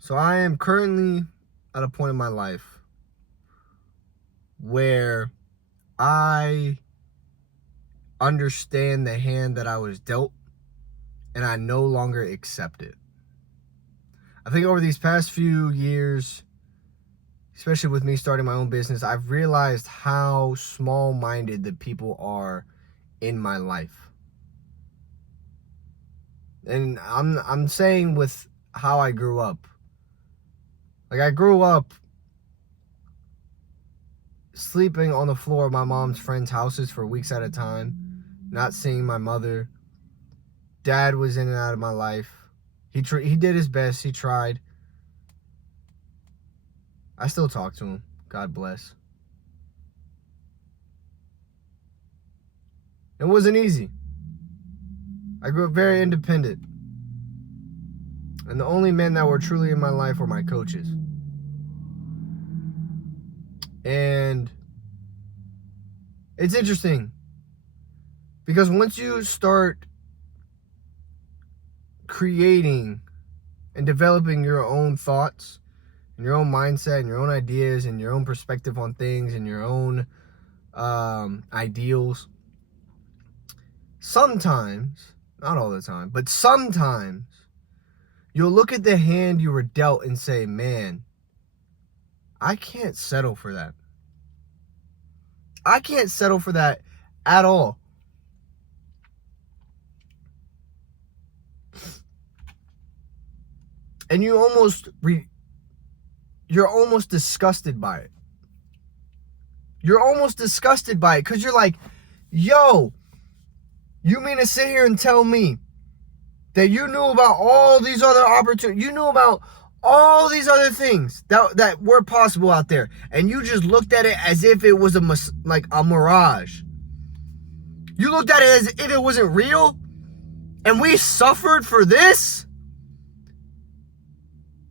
So I am currently at a point in my life where I understand the hand that I was dealt and I no longer accept it. I think over these past few years, especially with me starting my own business, I've realized how small-minded the people are in my life. And I'm saying with how I grew up. Like, I grew up sleeping on the floor of my mom's friends' houses for weeks at a time, not seeing my mother. Dad was in and out of my life. He did his best. He tried. I still talk to him. God bless. It wasn't easy. I grew up very independent. And the only men that were truly in my life were my coaches. And it's interesting because once you start creating and developing your own thoughts and your own mindset and your own ideas and your own perspective on things and your own ideals, sometimes, not all the time, but sometimes you'll look at the hand you were dealt and say, man, I can't settle for that. I can't settle for that at all. And you're almost disgusted by it. You're almost disgusted by it because you're like, yo, you mean to sit here and tell me that you knew about all these other opportunities, you knew about all these other things that were possible out there, and you just looked at it as if it was a mirage. You looked at it as if it wasn't real, and we suffered for this?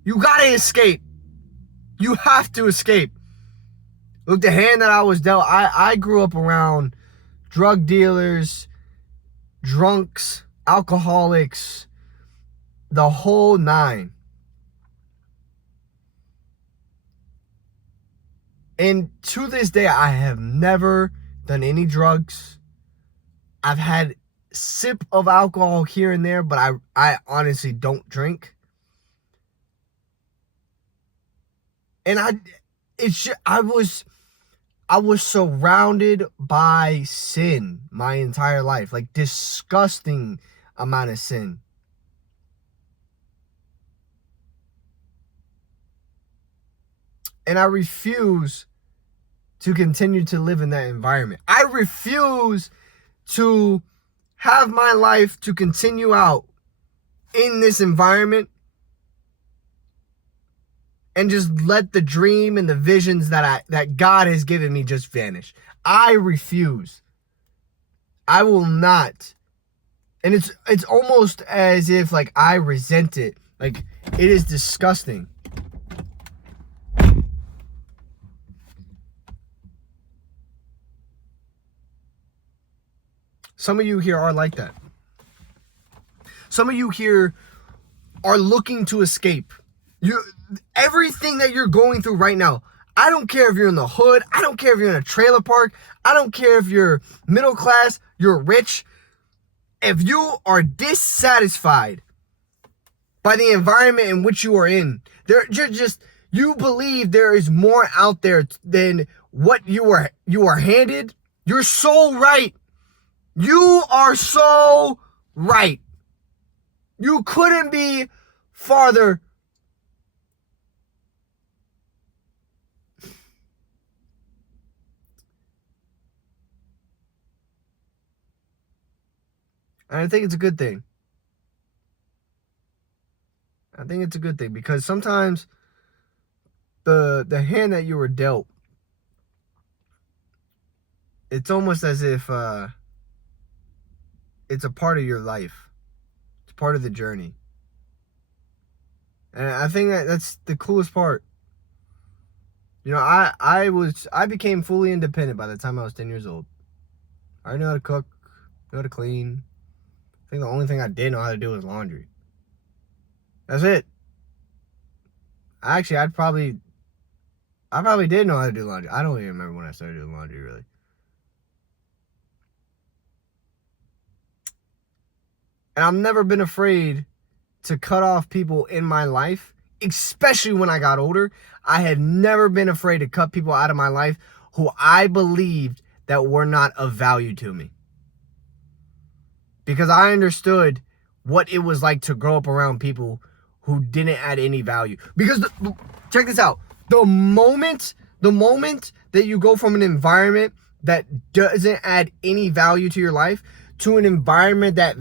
You gotta escape. You have to escape. Look, the hand that I was dealt, I grew up around drug dealers, drunks, alcoholics, the whole nine. And to this day, I have never done any drugs. I've had a sip of alcohol here and there, but I honestly don't drink. And I was surrounded by sin my entire life, like disgusting amount of sin. And I refuse to continue to live in that environment. I refuse to have my life to continue out in this environment and just let the dream and the visions that God has given me just vanish. I refuse. I will not. And it's almost as if like I resent it. Like, it is disgusting. Some of you here are like that. Some of you here are looking to escape. Everything that you're going through right now, I don't care if you're in the hood, I don't care if you're in a trailer park, I don't care if you're middle class, you're rich. If you are dissatisfied by the environment in which you are in, you believe there is more out there than what you are handed, you're so right. You are so right. You couldn't be farther. And I think it's a good thing. I think it's a good thing because sometimes the hand that you were dealt, it's almost as if it's a part of your life. It's part of the journey. And I think that's the coolest part. You know, I became fully independent by the time I was 10 years old. I knew how to cook, knew how to clean. I think the only thing I didn't know how to do was laundry. That's it. Actually, I probably did know how to do laundry. I don't even remember when I started doing laundry, really. And I've never been afraid to cut off people in my life, especially when I got older. I had never been afraid to cut people out of my life who I believed that were not of value to me. Because I understood what it was like to grow up around people who didn't add any value. Because check this out. The moment that you go from an environment that doesn't add any value to your life to an environment that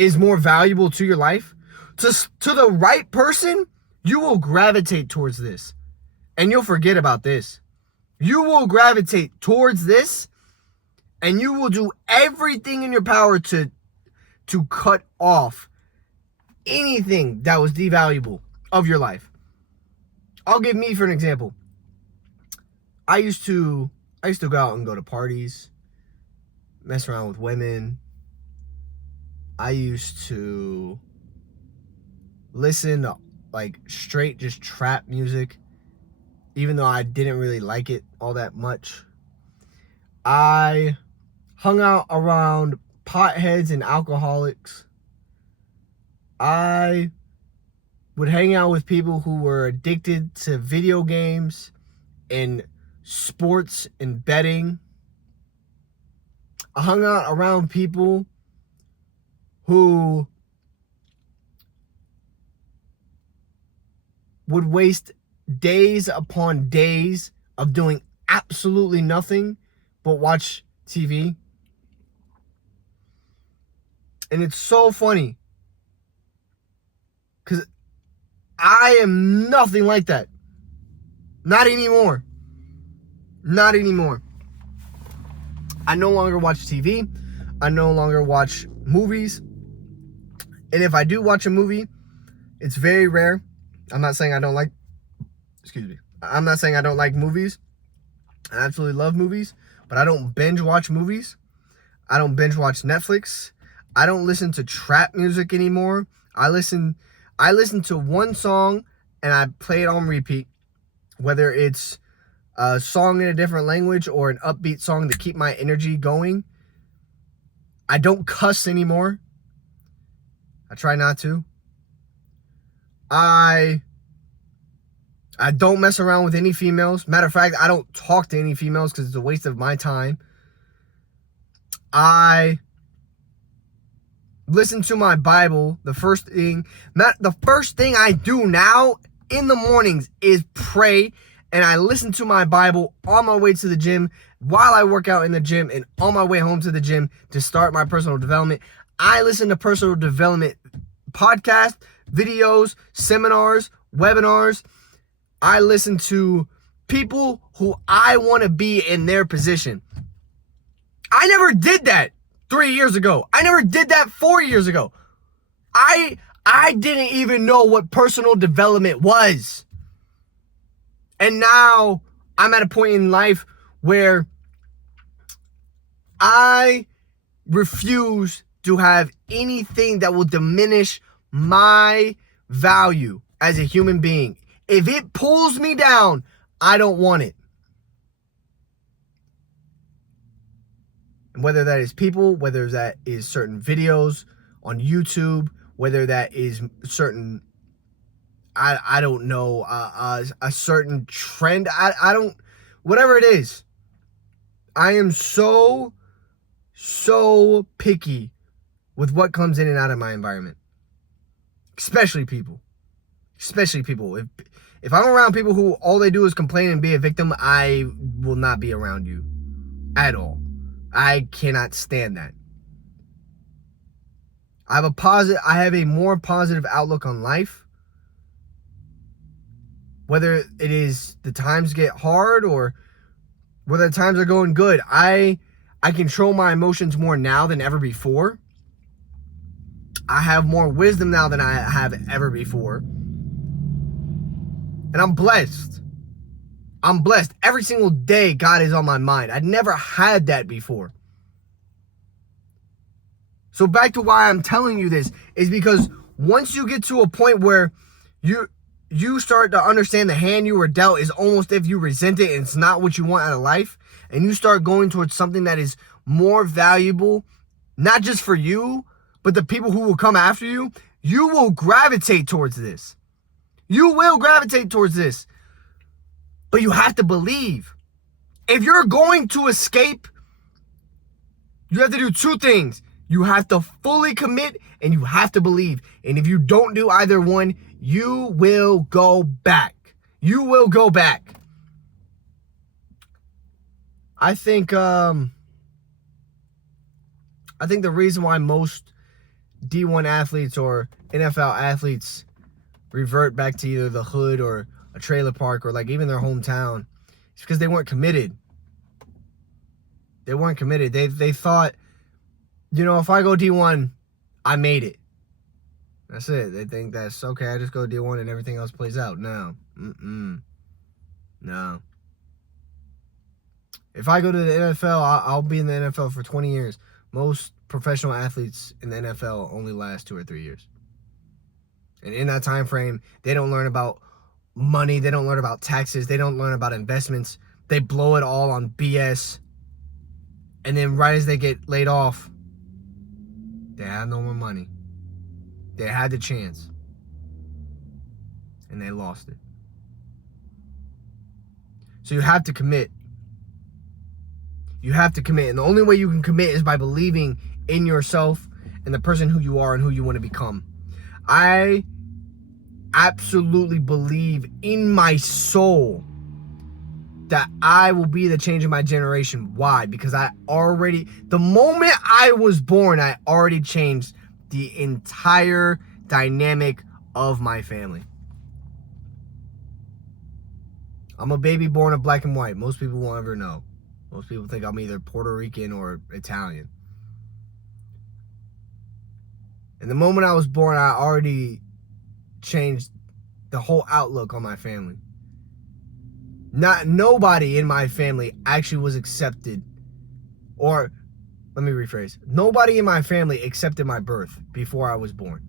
is more valuable to your life, to the right person, you will gravitate towards this. And you'll forget about this. You will gravitate towards this, and you will do everything in your power to cut off anything that was devaluable of your life. I'll give me for an example. I used to go out and go to parties, mess around with women. I used to listen to like straight just trap music, even though I didn't really like it all that much. I hung out around potheads and alcoholics. I would hang out with people who were addicted to video games and sports and betting. I hung out around people who would waste days upon days of doing absolutely nothing but watch TV. And it's so funny because I am nothing like that. Not anymore. Not anymore. I no longer watch TV. I no longer watch movies. And if I do watch a movie, it's very rare. I'm not saying I don't like movies. I absolutely love movies, but I don't binge watch movies. I don't binge watch Netflix. I don't listen to trap music anymore. I listen to one song and I play it on repeat, whether it's a song in a different language or an upbeat song to keep my energy going. I don't cuss anymore. I try not to. I don't mess around with any females. Matter of fact, I don't talk to any females because it's a waste of my time. I listen to my Bible. The first thing I do now in the mornings is pray, and I listen to my Bible on my way to the gym, while I work out in the gym, and on my way home to the gym to start my personal development. I listen to personal development podcasts, videos, seminars, webinars. I listen to people who I want to be in their position. I never did that 3 years ago. I never did that 4 years ago. I didn't even know what personal development was. And now I'm at a point in life where I refuse to have anything that will diminish my value as a human being. If it pulls me down, I don't want it. And whether that is people, whether that is certain videos on YouTube, whether that is certain, I don't know, a certain trend, I don't, whatever it is, I am so picky with what comes in and out of my environment. Especially people. If I'm around people who all they do is complain and be a victim, I will not be around you at all. I cannot stand that. I have a more positive outlook on life. Whether it is the times get hard or whether the times are going good, I control my emotions more now than ever before. I have more wisdom now than I have ever before. And I'm blessed. Every single day, God is on my mind. I never had that before. So back to why I'm telling you this is because once you get to a point where you start to understand the hand you were dealt is almost if you resent it and it's not what you want out of life, and you start going towards something that is more valuable, not just for you, but the people who will come after you, you will gravitate towards this. You will gravitate towards this. But you have to believe. If you're going to escape, you have to do two things. You have to fully commit and you have to believe. And if you don't do either one, you will go back. You will go back. I think the reason why most D1 athletes or NFL athletes revert back to either the hood or a trailer park or like even their hometown is because they weren't committed. They weren't committed. They thought, if I go D1, I made it. That's it. They think that's okay. I just go D1 and everything else plays out. No. No. If I go to the NFL, I'll be in the NFL for 20 years. Most professional athletes in the NFL only last 2 or 3 years. And in that time frame, they don't learn about money. They don't learn about taxes. They don't learn about investments. They blow it all on BS. And then right as they get laid off, they have no more money. They had the chance. And they lost it. So you have to commit. You have to commit. And the only way you can commit is by believing in yourself and the person who you are and who you want to become. I absolutely believe in my soul that I will be the change of my generation. Why? Because the moment I was born, I already changed the entire dynamic of my family. I'm a baby born of black and white. Most people won't ever know. Most people think I'm either Puerto Rican or Italian. And the moment I was born, I already changed the whole outlook on my family. Nobody in my family actually was accepted, or let me rephrase. Nobody in my family accepted my birth before I was born.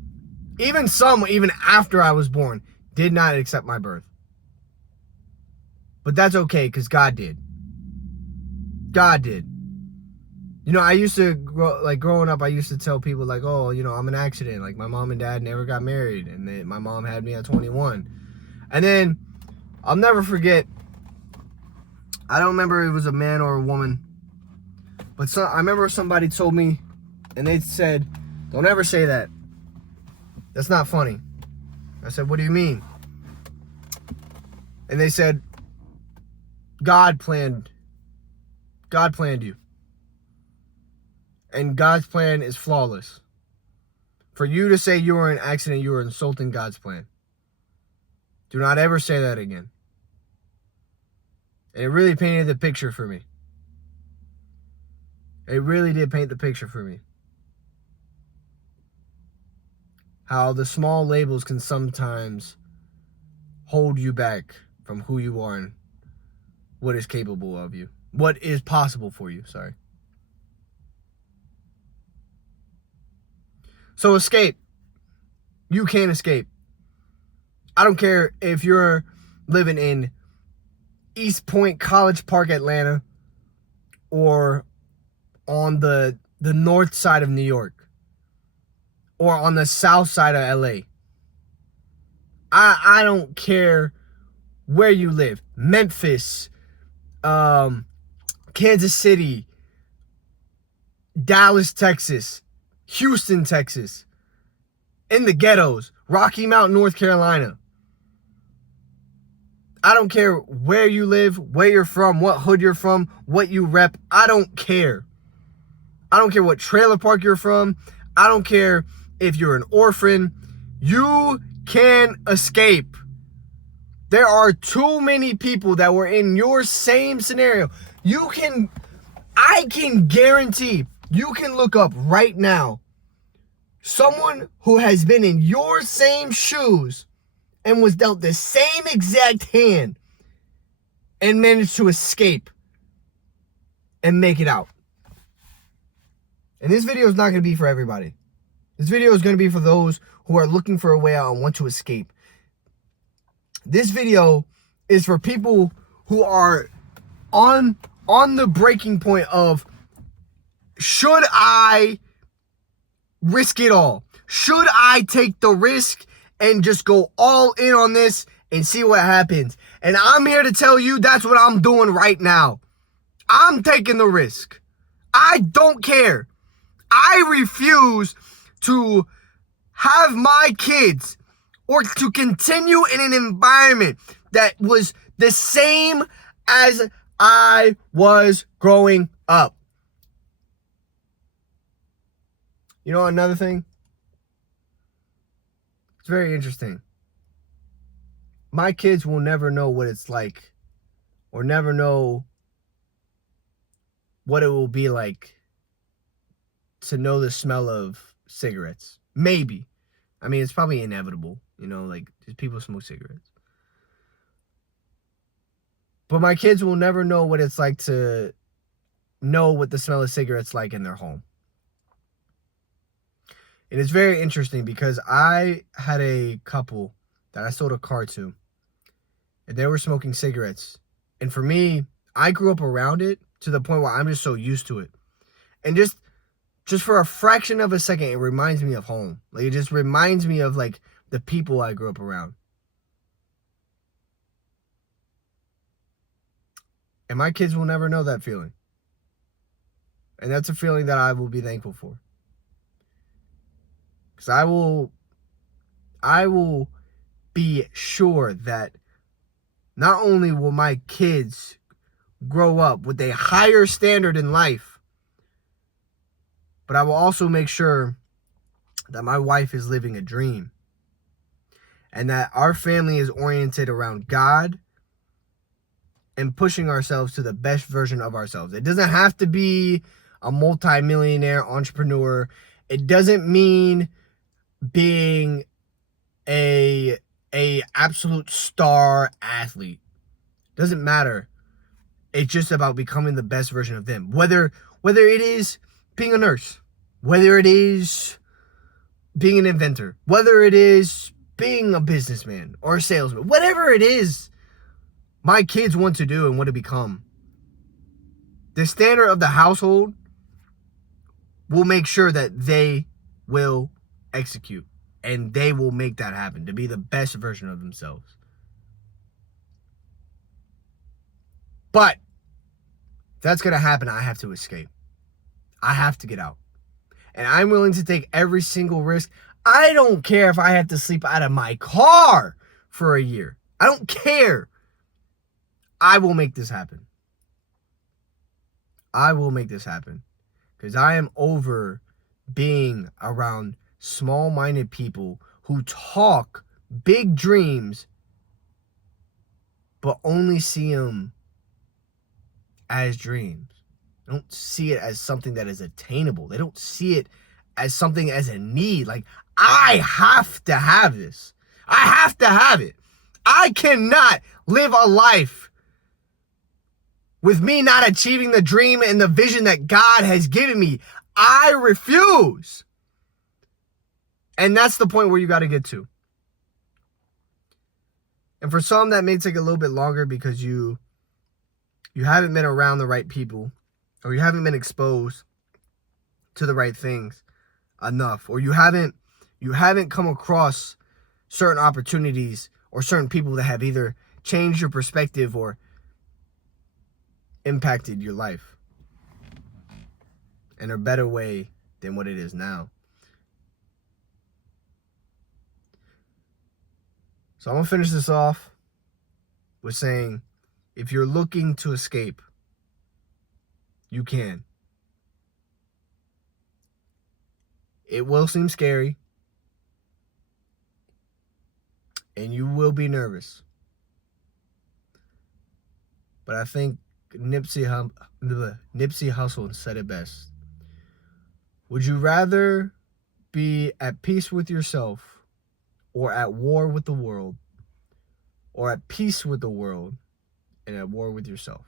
Even after I was born, did not accept my birth. But that's okay, because God did. God did. I used to growing up, I used to tell people like, oh, I'm an accident. Like my mom and dad never got married, and my mom had me at 21. And then I'll never forget. I don't remember if it was a man or a woman, but I remember somebody told me, and they said, "Don't ever say that. That's not funny." I said, "What do you mean?" And they said, God planned you. And God's plan is flawless. For you to say you were an accident, you were insulting God's plan. Do not ever say that again. And it really painted the picture for me. It really did paint the picture for me. How the small labels can sometimes hold you back from who you are and what is capable of you. What is possible for you, sorry. So escape. You can escape. I don't care if you're living in East Point, College Park, Atlanta, or on the north side of New York, or on the south side of LA. I don't care where you live. Memphis, Kansas City, Dallas, Texas, Houston, Texas, in the ghettos, Rocky Mount, North Carolina. I don't care where you live, where you're from, what hood you're from, what you rep. I don't care. I don't care what trailer park you're from. I don't care if you're an orphan. You can escape. There are too many people that were in your same scenario. I can guarantee, you can look up right now someone who has been in your same shoes and was dealt the same exact hand and managed to escape and make it out. And this video is not going to be for everybody. This video is going to be for those who are looking for a way out and want to escape. This video is for people who are on the breaking point of, should I risk it all? Should I take the risk and just go all in on this and see what happens? And I'm here to tell you that's what I'm doing right now. I'm taking the risk. I don't care. I refuse to have my kids or to continue in an environment that was the same as I was growing up. You know, another thing? It's very interesting. My kids will never know what it's like, or never know what it will be like to know the smell of cigarettes. Maybe. I mean, it's probably inevitable, you know, like, just people smoke cigarettes. But my kids will never know what it's like to know what the smell of cigarettes like in their home. And it's very interesting because I had a couple that I sold a car to, and they were smoking cigarettes. And for me, I grew up around it to the point where I'm just so used to it. And just for a fraction of a second, it reminds me of home. Like, it just reminds me of, like, the people I grew up around. And my kids will never know that feeling. And that's a feeling that I will be thankful for. Because I will be sure that not only will my kids grow up with a higher standard in life, but I will also make sure that my wife is living a dream. And that our family is oriented around God and pushing ourselves to the best version of ourselves. It doesn't have to be a multi-millionaire entrepreneur. It doesn't mean being a absolute star athlete. Doesn't matter. It's just about becoming the best version of them. Whether it is being a nurse, whether it is being an inventor, whether it is being a businessman or a salesman, whatever it is my kids want to do and want to become, the standard of the household will make sure that they will execute and they will make that happen to be the best version of themselves. But if that's going to happen, I have to escape. I have to get out. And I'm willing to take every single risk. I don't care if I have to sleep out of my car for a year. I don't care. I will make this happen. I will make this happen. Because I am over being around small-minded people who talk big dreams but only see them as dreams. They don't see it as something that is attainable. They don't see it as something as a need. Like, I have to have this. I have to have it. I cannot live a life with me not achieving the dream and the vision that God has given me. I refuse. And that's the point where you got to get to. And for some, that may take a little bit longer because you haven't been around the right people, or you haven't been exposed to the right things enough, or you haven't come across certain opportunities or certain people that have either changed your perspective or impacted your life in a better way than what it is now. So I'm going to finish this off with saying, if you're looking to escape, you can. It will seem scary, and you will be nervous. But I think Nipsey Hussle said it best. Would you rather be at peace with yourself, or at war with the world, or at peace with the world and at war with yourself?